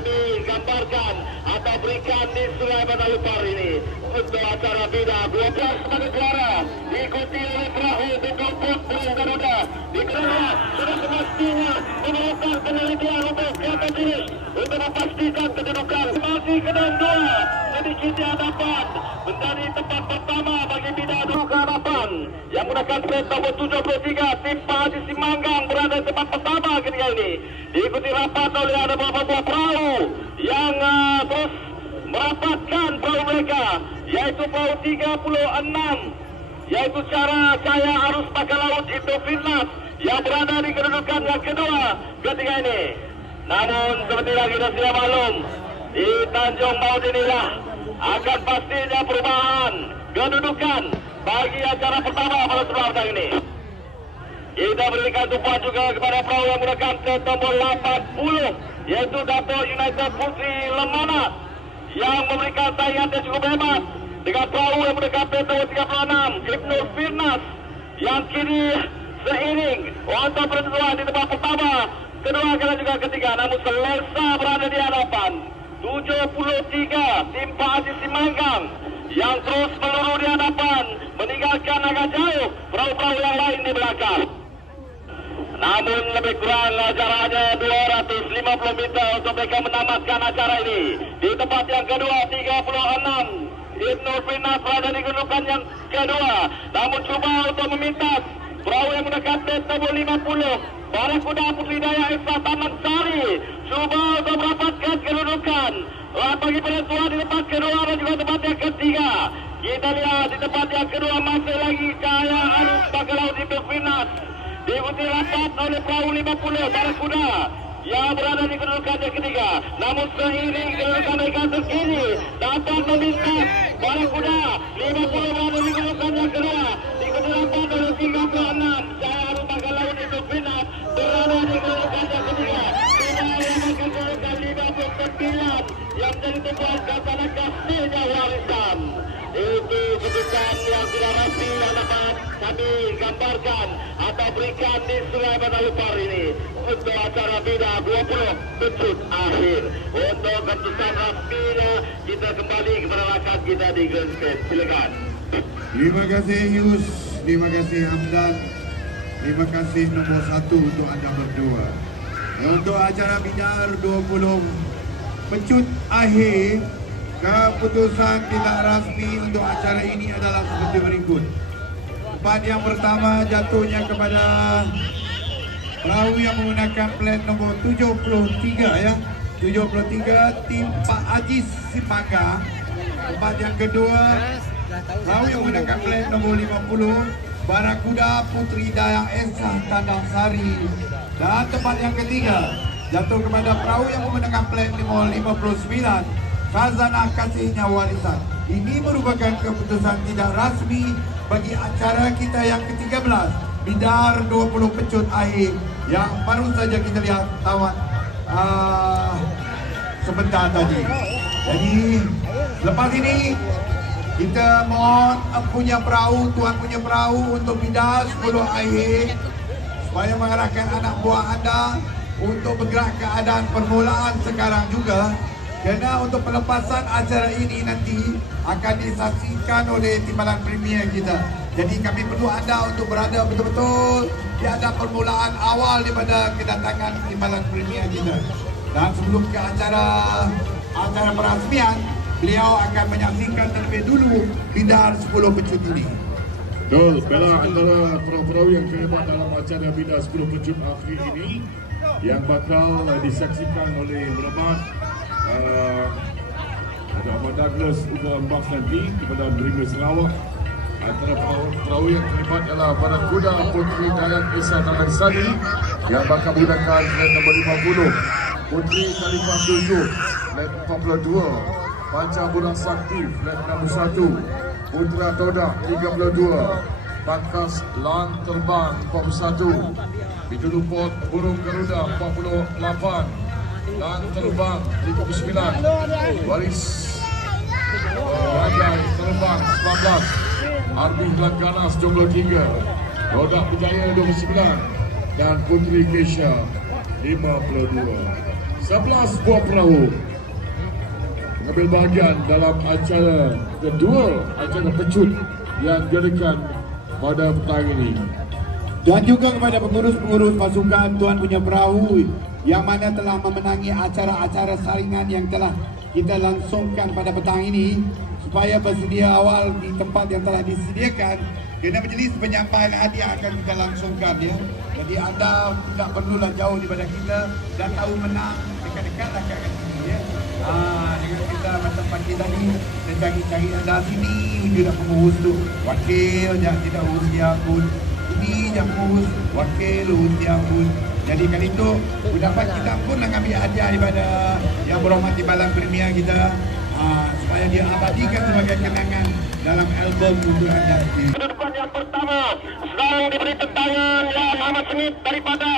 kami gambarkan atau berikan di Sungai Bandar ini untuk acara bida 12 sebagai juara diikuti oleh perahu Bukit Putri Garuda di kedua sudah semestinya memerlukan penelitian untuk kata finish untuk memastikan kedudukan masih kedang dua sedikit di hadapan menjadi tempat pertama bagi bida dulu ke hadapan yang menggunakan set nomor 73 tim Pak Haji Simanggang berada di tempat pertama ketika ini diikuti rapat oleh ada beberapa buah perahu yang terus merapatkan perahu mereka yaitu perahu 36 yaitu cara saya arus baka laut itu Finlas yang berada di kedudukan yang kedua ketika ini. Namun seperti yang kita sudah maklum di Tanjung Maut inilah akan pastinya perubahan kedudukan bagi acara pertama pada sebelah ini. Kita berikan tumpuan juga kepada perahu yang menggunakan set nomor 80 yaitu Dato' United Putri Lemana yang memberikan saingan yang cukup hebat dengan perahu yang menggunakan set nomor 36 Ibnul Firnas yang kini seiring untuk penentuan di tempat pertama, kedua kali juga ketiga, namun selesa berada di hadapan 73 tim Pak Haji Simanggang yang terus meluru di hadapan meninggalkan agak jauh perahu-perahu yang lain di belakang. Namun lebih kurang jaraknya 250 meter untuk mereka menamatkan acara ini. Di tempat yang kedua 36 Ibnul Firnas berada di kedudukan yang kedua. Namun cuba untuk memintas perahu yang menggunakan set nomor 50 Barakuda Putri Daya Esa Taman Sari cuba untuk mendapatkan kedudukan bagi penentuan di tempat kedua dan juga tempat yang ketiga. Kita lihat di tempat yang kedua masih lagi Cahaya Arus Baka Laut Ibnul Firnas diikuti rapat oleh perahu 50 Barakuda yang berada di kedudukan yang ketiga. Namun seiring kedudukan mereka terkini dapat memintas Barakuda 50 berada di kedudukan yang kedua diikuti rapat oleh 36 Cahaya Arus Baka Laut Ibnul Firnas berada di kedudukan yang ketiga. Yang kedudukan 59 yang menjadi tumpuan Kasana Kasihnya Warisan. Itu kedudukan yang tidak pasti yang dapat kami gambarkan atau berikan di Sungai Bandar ini untuk acara bida 20 pecut akhir. Untuk keputusan rasminya kita kembali kepada rakan kita di Grand Stand. Silakan. Terima kasih Yus, terima kasih Hamdan, terima kasih nomor 1 untuk anda berdua. Untuk acara bida 20 pecut akhir, keputusan tidak rasmi untuk acara ini adalah seperti berikut. Tempat yang pertama jatuhnya kepada perahu yang menggunakan plat nomor 73 ya. 73 tim Pak Haji Simanggang. Tempat yang kedua perahu yang menggunakan plat nomor 50 Barakuda Putri Daya Esa Taman Sari. Dan tempat yang ketiga jatuh kepada perahu yang menggunakan plat nomor 59 Khazanah Kasihnya Warisan. Ini merupakan keputusan tidak rasmi bagi acara kita yang ke-13 Bidar 20 pecut akhir yang baru saja kita lihat tamat sebentar tadi. Jadi lepas ini kita mohon punya perahu, tuan punya perahu untuk Bidar 10 akhir supaya mengarahkan anak buah anda untuk bergerak keadaan permulaan sekarang juga. Kerana untuk pelepasan acara ini nanti akan disaksikan oleh timbalan premier kita. Jadi kami perlu anda untuk berada betul-betul di ada permulaan awal daripada kedatangan timbalan premier kita. Dan sebelum ke acara perasmian, beliau akan menyaksikan terlebih dulu Bidar 10 pecut ini. Betul, bela antara perahu-perahu yang terlibat dalam acara Bidar 10 pecut akhir ini yang bakal disaksikan oleh berbagai ada Ahmad Douglas Uga Embas nanti kepada Dreamer Sarawak. Antara perahu yang terlibat adalah Barakuda Putri Daya Esa Taman Sari yang bakal menggunakan flag nombor 50 Putri Khalifah 7 flag 42 Panca Burang Sakti flag nombor 1 Putra Toda 32 Pangkas Lan Terbang 41 Bidulupot Burung Garuda 48 dan terbang 39 Waris Rajai terbang 19 Arbi Langganas 23 Rodak Berjaya 29 dan Putri Kesha 52. 11 buah perahu mengambil bahagian dalam acara kedua, acara pecut yang diadakan pada petang ini. Dan juga kepada pengurus-pengurus pasukan Tuan Punya Perahu yang mana telah memenangi acara-acara saringan yang telah kita langsungkan pada petang ini, supaya bersedia awal di tempat yang telah disediakan. Kena majlis penyampaian hadiah akan kita langsungkan ya. Jadi anda tidak perlulah jauh daripada kita, dah tahu menang dekat-dekat lah kat sini ya. Dengan kita macam pagi tadi dan cari-cari anda sini wujud dah pengurus tu wakil je, tidak urus dia pun ini je pengurus wakil urus dia pun. Jadi kali itu dapat kita pun nak ambil hadiah daripada yang berhormat di Balang Premier kita, supaya dia abadikan sebagai kenangan dalam album untuk anda. Kedudukan yang pertama sedang diberi tentangan yang amat sengit daripada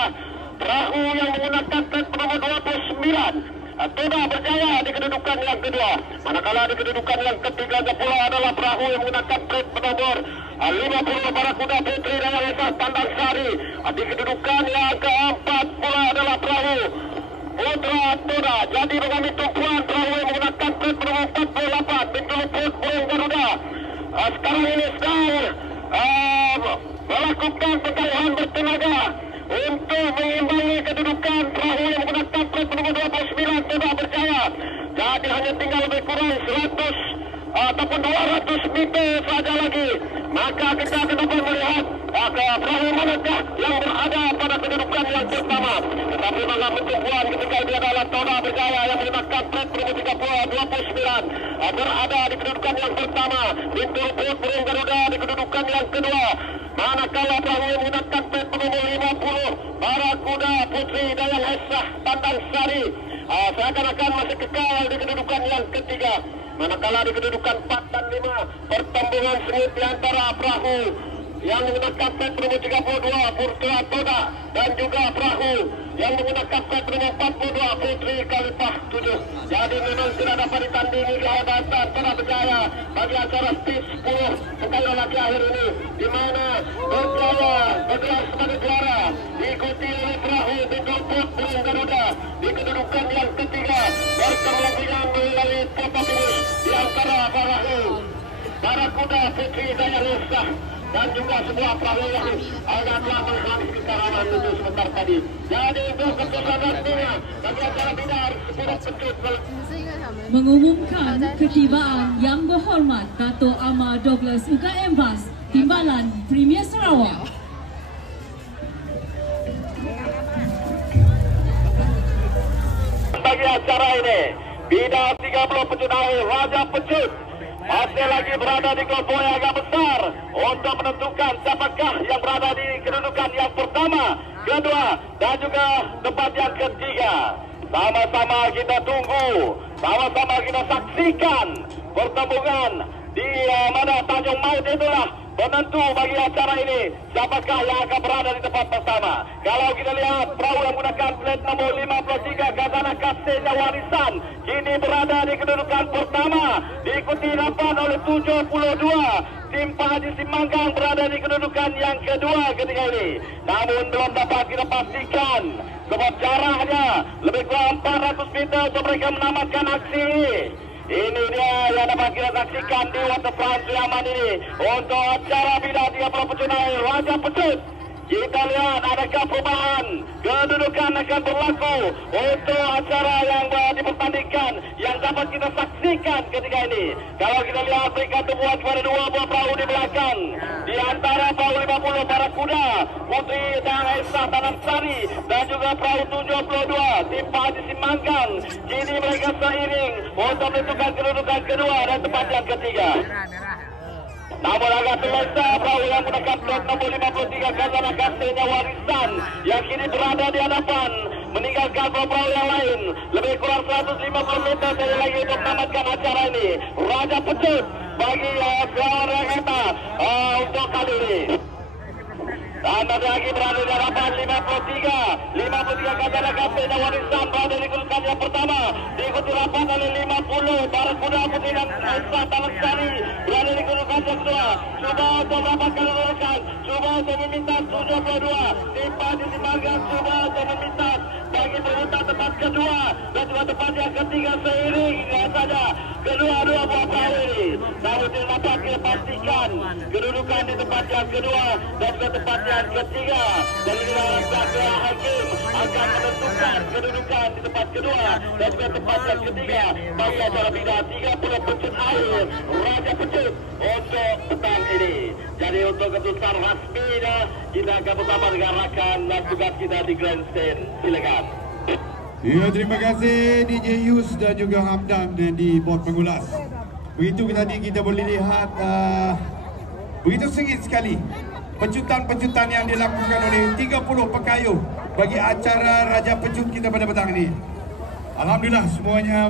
perahu yang menggunakan plat nomor 29. Toda berjaya di kedudukan yang kedua. Manakala di kedudukan yang ketiga pula adalah perahu yang menggunakan plat nomor 50 Barakuda Putri Daya Lesa Pandang Sari. Di kedudukan yang keempat pula adalah perahu Putra Toda. Jadi mengambil tumpuan perahu yang menggunakan plat nomor 48 Pintu Luput Burung Garuda. Sekarang ini sedang melakukan perkayaan bertenaga untuk mengimbangi kedudukan perahu yang menggunakan plat nomor 29 tidak berjaya. Jadi hanya tinggal lebih kurang 100 ataupun 200 meter saja lagi. Maka kita akan dapat melihat perahu manakah yang berada pada kedudukan yang pertama. Tetapi dalam pertumbuhan ketika dia adalah Toda Berjaya yang menggunakan plat nomor 29 berada di kedudukan yang pertama. Pintu Luput Burung Garuda di kedudukan yang kedua. Manakala perahu yang menggunakan plat nomor 50 Barakuda Putri Daya Lesa Pandang Sari seakan-akan masih kekal di kedudukan yang ketiga. Manakala di kedudukan 4 dan 5 pertembungan sengit di antara perahu yang menggunakan plat nomor 32 Putra Toda dan juga perahu yang menggunakan plat nomor 42 Putri Kalipah 7. Jadi memang tidak dapat ditandingi kehebatan Toda Berjaya bagi acara stage 10 sekali lagi akhir ini, di mana Berjaya bergelar sebagai juara diikuti oleh perahu Pintu Luput Burung Garuda di kedudukan yang ketiga. Berkemudian melalui foto finish di antara perahu Barakuda Putri Daya Lesa dan juga sebuah perahu yang agak telah menghabis kekaraman itu sebentar tadi. Jadi untuk keputusan resminya bagi acara bidar 10 pecut mengumumkan ketibaan yang berhormat Dato' Amar Douglas UKM Bas Timbalan Premier Sarawak. Bagi acara ini bidar 30 pecut akhir Raja Pecut masih lagi berada di kelompok yang agak besar untuk menentukan siapakah yang berada di kedudukan yang pertama, kedua dan juga tempat yang ketiga. Sama-sama kita tunggu, sama-sama kita saksikan pertembungan di mana Tanjung Maut itulah penentu bagi acara ini. Siapakah yang akan berada di tempat pertama? Kalau kita lihat perahu yang menggunakan plat nomor 53 Khazanah Kasihnya Warisan kini berada di kedudukan pertama, diikuti dapat oleh 72. Tim Pak Haji Simanggang berada di kedudukan yang kedua ketika ini. Namun belum dapat kita pastikan sebab jaraknya lebih kurang 400 meter untuk mereka menamatkan aksi ini. Ini dia yang dapat kita saksikan di Waterfront Yaman ini untuk acara bidar 30 pecut air Raja Pecut. Kita lihat adakah perubahan kedudukan akan berlaku untuk acara yang dipertandingkan yang dapat kita saksikan ketika ini. Kalau kita lihat mereka terbuat kepada dua buah perahu di belakang, di antara perahu 50 Barakuda Putri dan Esa Tanam Sari dan juga perahu 72 Tim Pak Haji Simanggang. Kini mereka seiring untuk menentukan kedudukan kedua dan tempat yang ketiga. Namun agak terlesak perahu yang menggunakan plat nomor 53 Khazanah Kasihnya Warisan yang kini berada di hadapan meninggalkan perahu yang lain lebih kurang 150 meter saja lagi untuk menamatkan acara ini. Raja Pecut bagi kawan regata untuk kali ini. Dan lagi berada di hadapan 53 Khazanah Kasihnya Warisan berada di kedudukan yang pertama diikuti rapat oleh 50 Barakuda Putri dan Esa Talaksari berada di kedudukan yang kedua. Cuba untuk mendapatkan kedudukan, cuba untuk meminta 72 timpa di bagian, cuba untuk meminta bagi perebutan tempat kedua dan juga tempat yang ketiga seiring saja kedua-dua buah perahu ini. Namun tidak dapat kita pastikan kedudukan di tempat yang kedua dan juga tempat yang ketiga. Dan inilah rakyat hakim akan menentukan kedudukan di tempat kedua dan juga tempat yang ketiga bagi acara bina 30 pecut air Raja Pecut untuk petang ini. Jadi untuk keputusan rasminya kita akan bersama dengan rakan dan tugas kita di Grandstand. Silakan. Ya, terima kasih DJ Yus dan juga Hamdan di bot pengulas. Begitu tadi kita boleh lihat begitu sengit sekali pecutan-pecutan yang dilakukan oleh 30 pekayuh bagi acara Raja Pecut kita pada petang ini. Alhamdulillah semuanya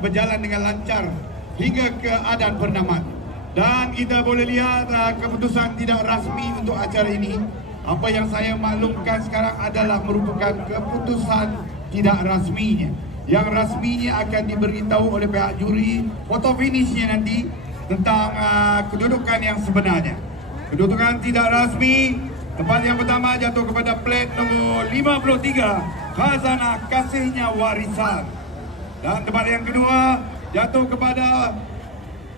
berjalan dengan lancar hingga ke adan pernamat. Dan kita boleh lihat keputusan tidak rasmi untuk acara ini. Apa yang saya maklumkan sekarang adalah merupakan keputusan tidak rasminya. Yang rasminya akan diberitahu oleh pihak juri foto finishnya nanti tentang kedudukan yang sebenarnya. Kedudukan tidak rasmi, tempat yang pertama jatuh kepada plat nombor 53, Khazanah Kasihnya Warisan. Dan tempat yang kedua jatuh kepada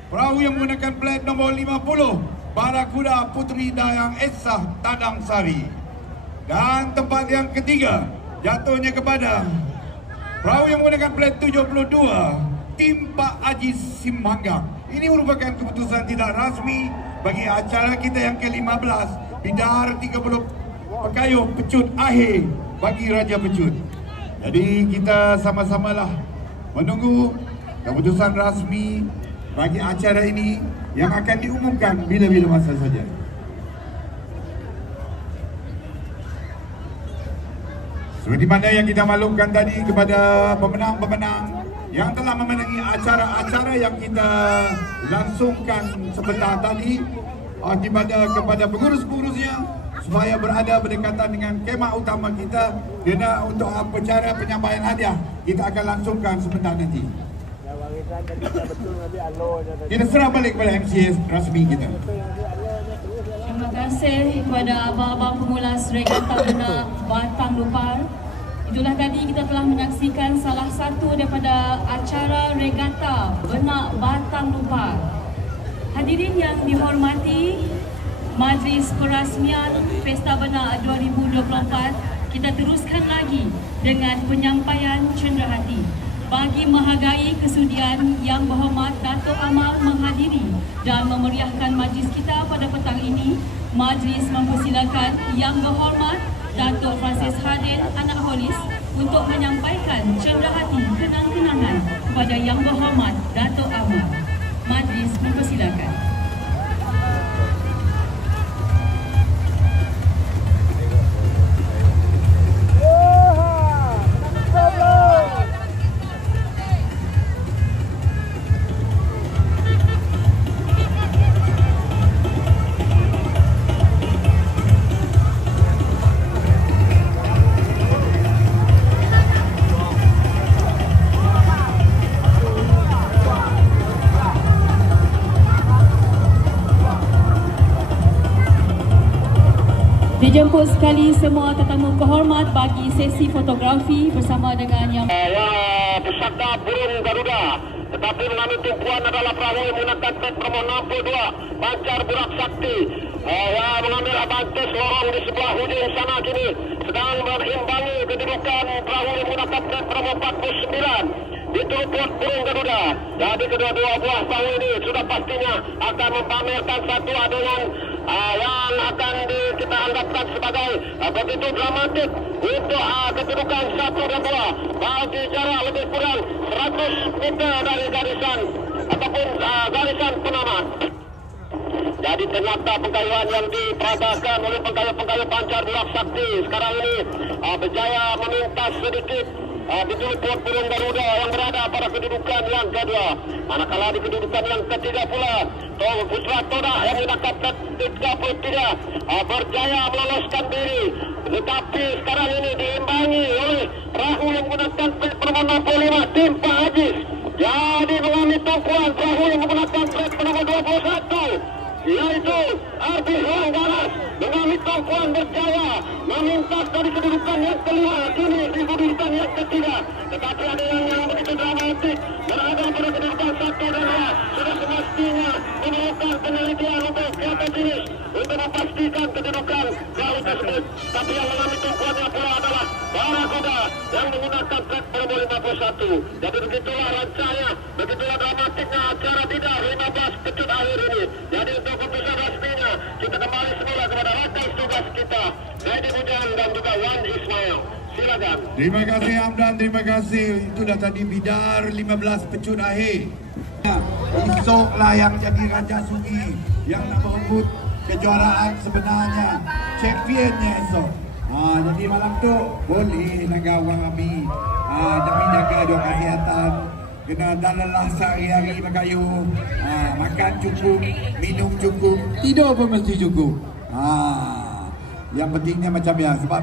perahu yang menggunakan plat nombor 50, Barakuda Putri Dayang Esa Tandang Sari. Dan tempat yang ketiga jatuhnya kepada perahu yang menggunakan plat 72, Tim Pak Haji Simanggang. Ini merupakan keputusan tidak rasmi bagi acara kita yang ke-15, Bidar 30 Pekayuh Pecut Akhir bagi Raja Pecut. Jadi kita sama-samalah menunggu keputusan rasmi bagi acara ini yang akan diumumkan bila-bila masa saja. Seperti mana yang kita maklumkan tadi kepada pemenang-pemenang yang telah memenangi acara-acara yang kita langsungkan sebentar tadi, kepada pengurus-pengurusnya supaya berada berdekatan dengan kemah utama kita, kerana untuk acara penyampaian hadiah kita akan langsungkan sebentar nanti. Kita serah balik kepada MCS rasmi kita. Terima kasih kepada abang-abang pengulas regata benak Batang Lupar. Itulah tadi kita telah menyaksikan salah satu daripada acara regata benak Batang Lupar. Hadirin yang dihormati, Majlis Perasmian Pesta Benak 2024, kita teruskan lagi dengan penyampaian cenderahati. Bagi menghargai kesudian Yang Berhormat Dato' Amal menghadiri dan memeriahkan majlis kita pada petang ini, majlis mempersilakan Yang Berhormat Dato' Francis Hadin Anak Holis untuk menyampaikan cenderahati kenang-kenangan kepada Yang Berhormat Dato' Amal. Majlis mempersilakan. Dijemput sekali semua tetamu kehormat bagi sesi fotografi bersama dengan yang Pusaka Burung Garuda. Tetapi mengambil tumpuan adalah perahu yang menggunakan plat nomor 62, Bancar Burak Sakti. Yang mengambil advantage lorong di sebelah hujung sana kini sedang berimbangi kedudukan perahu yang menggunakan plat nomor 49. Itu Port Burung Garuda. Jadi kedua-dua buah perahu ini sudah pastinya akan mempamerkan satu adegan yang akan kita anggapkan sebagai begitu dramatik untuk kedudukan 1 dan 2 bagi jarak lebih kurang 100 meter dari garisan ataupun garisan penamat. Jadi ternyata pengkayuhan yang diperadakan oleh pengkayuh Bancar Burak Sakti sekarang ini berjaya memintas sedikit betul Port Burung Garuda yang berada pada kedudukan yang kedua. Manakala di kedudukan yang ketiga pula Pusra Toda yang menggunakan plat 33 berjaya meloloskan diri. Tetapi sekarang ini diimbangi oleh perahu yang menggunakan plat nomor 65 tim Pak Ajis. Jadi mengambil tumpuan perahu yang menggunakan flag nomor 21, yaitu Artis Langgaras mengambil tumpuan berjaya memintas dari kedudukan yang kelima kini di kedudukan yang ketiga. Tetapi ada yang begitu dramatik berada pada kedudukan 1 dan 2. Sudah semestinya memerlukan penelitian untuk siapa finish untuk memastikan kedudukan perahu tersebut. Tapi yang mengambil tumpuannya pula adalah Barakuda yang menggunakan flag nomor 51. Jadi begitulah rancanya, begitulah dramatiknya acara bidar 15 pecut akhir ini. Jadi untuk keputusan resminya kita kembali semula kepada rakan tugas kita, Naidi Bujang dan juga Wan Ismail. Silakan. Terima kasih Hamdan, terima kasih. Itulah tadi bidar 15 pecut akhir. Esoklah yang jadi Raja Sungi yang nak merebut kejuaraan sebenarnya, championnya esok. Jadi malam tu boleh nak gawang kami. Tapi jaga dua kesihatan. Kena dah lelah sehari-hari makayu. Makan cukup, minum cukup, tidur pun mesti cukup. Yang pentingnya macam ya sebab